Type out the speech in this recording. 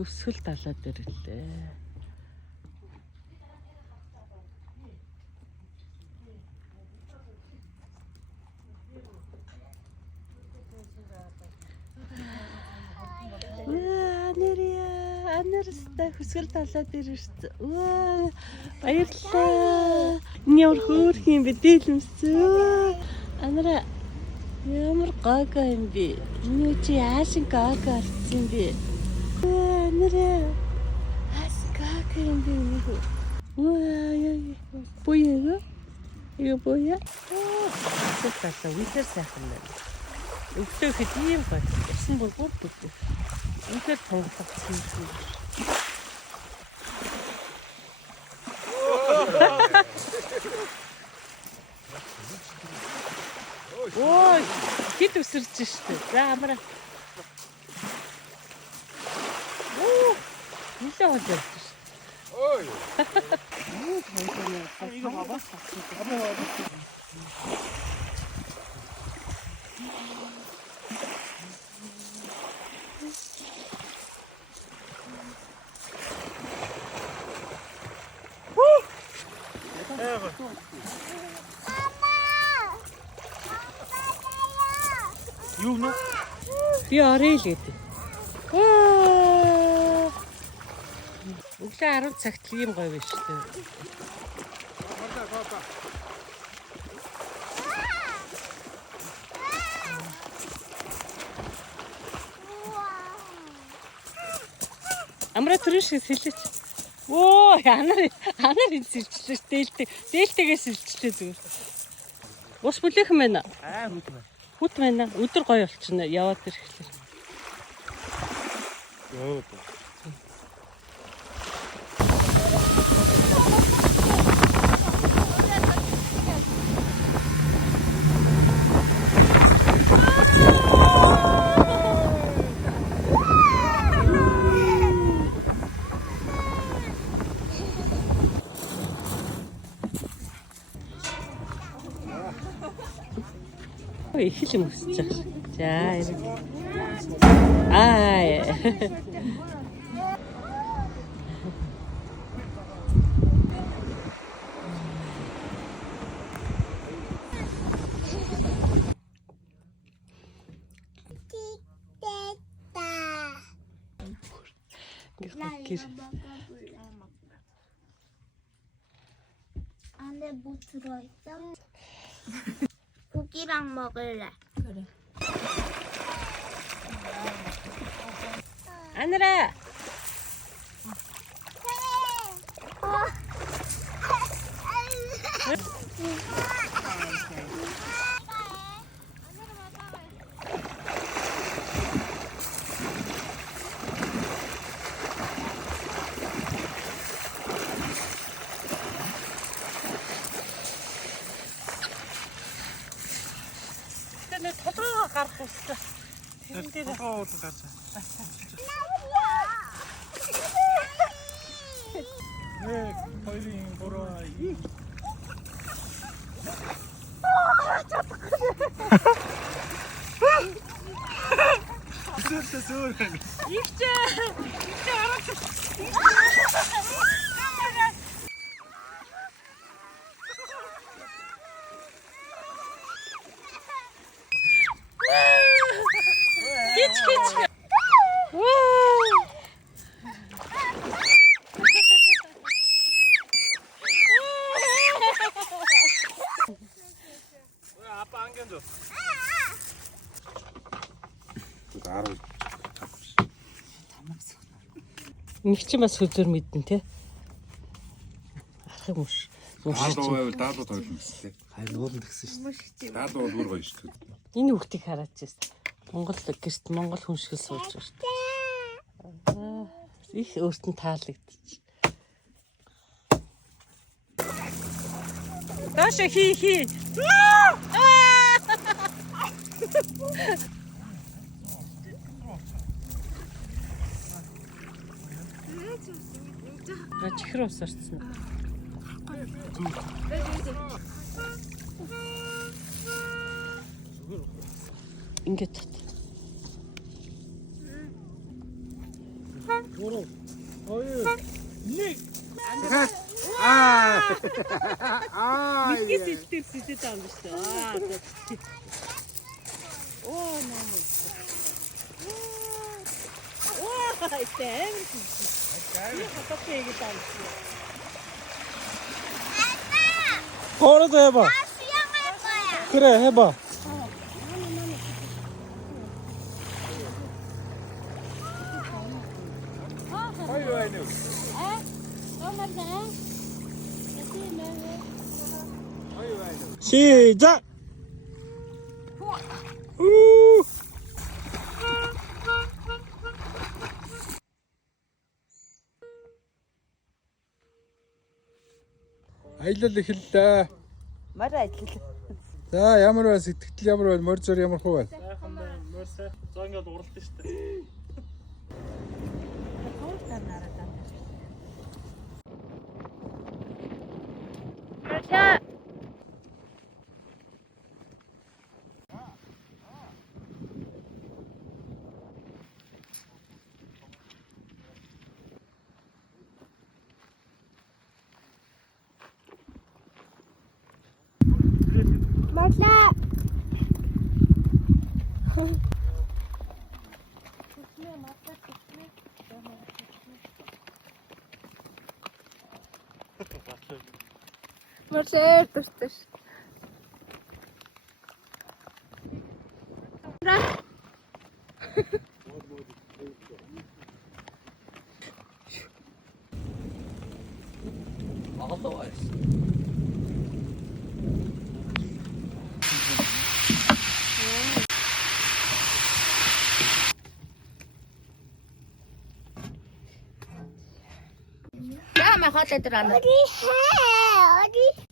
Хөвсгөл далаа дээр үлээ. Анарста хөсгөл далаа дээр ирсэн. Ваа баярлалаа. Энэ ямар хөөрх юм бэ? Дийлэмсэн. Анара ямар гага юм бэ? Энэ чи яасан гага болсон бэ? Анара яасан гага юм бэ? Ваа яа. Боёо. Юу боёо? Хөсгөл далаа үнээр сайхан байна. Өглөөхөд ийм гоё. Усан бүр бүгд. Үнээр тунгалагдсан юм. Ой, хэд өсөрч штэ. За амраа. Нилээ хол явж штэ. Ой. И거 봐봐. Юу нэ? Би орё л гэдэг. Өглөө 10 цагт ийм гоё биш үү? Амра түрүүшээ сэлээч. Оо, анар сэлчлээ дээлтэй. Дээлтэйгээс сэлчлээ зүгээр. Ус бүлээхэн байна. Хөт байна. Хөт байна. Өдөр гоё болчихно. Яваад ирэхлээр. Йоо. Их л юм өсөж байгаа. За ирэх. Аа. 안에 뭐 들어있어? 고기랑 먹을래. 그래. 아느라. 내 토도가 가르쳐 있어. 토도 가자. 네, 거일링 보러 와. 진짜 좋네. 입자 알았어. Hiç. 아빠 안경 줘. 나로 Нэг ч бас хөзөр мэдэн те. Ах юм ш. Даадуу байвал даадуу тойлно гэсэн. Харин ууланд гисэн шүү дээ. Даадуу бол өөр гоё шүү дээ. Энэ хүүхдийг хараад чээс. Монгол хүн шиг сууж байна шүү дээ. Их өөрт нь таалагдчих. Даша хи. Чихрээ усарцсан. Ингээд тат. 4, 2, 1. Мэдгээ сэлтэр сэлтэж байгаа юм шүү дээ. Оо наа. Оо итэм. Би хатаа хийгээд байгаа юм шүү. 걸어도 해봐. 수영할 거야. 그래, 해봐. 시작! 우! Аялал эхэллээ. Мар ажиллаа. За ямар байна сэтгэл ямар байна морь зөр ямар хөө байна? Сайхан байна. Мөрсө. За ингээд уралдсан шүү дээ. 몰라. 몰라. Ja, maar gaat het eraan. 어디 해? 어디?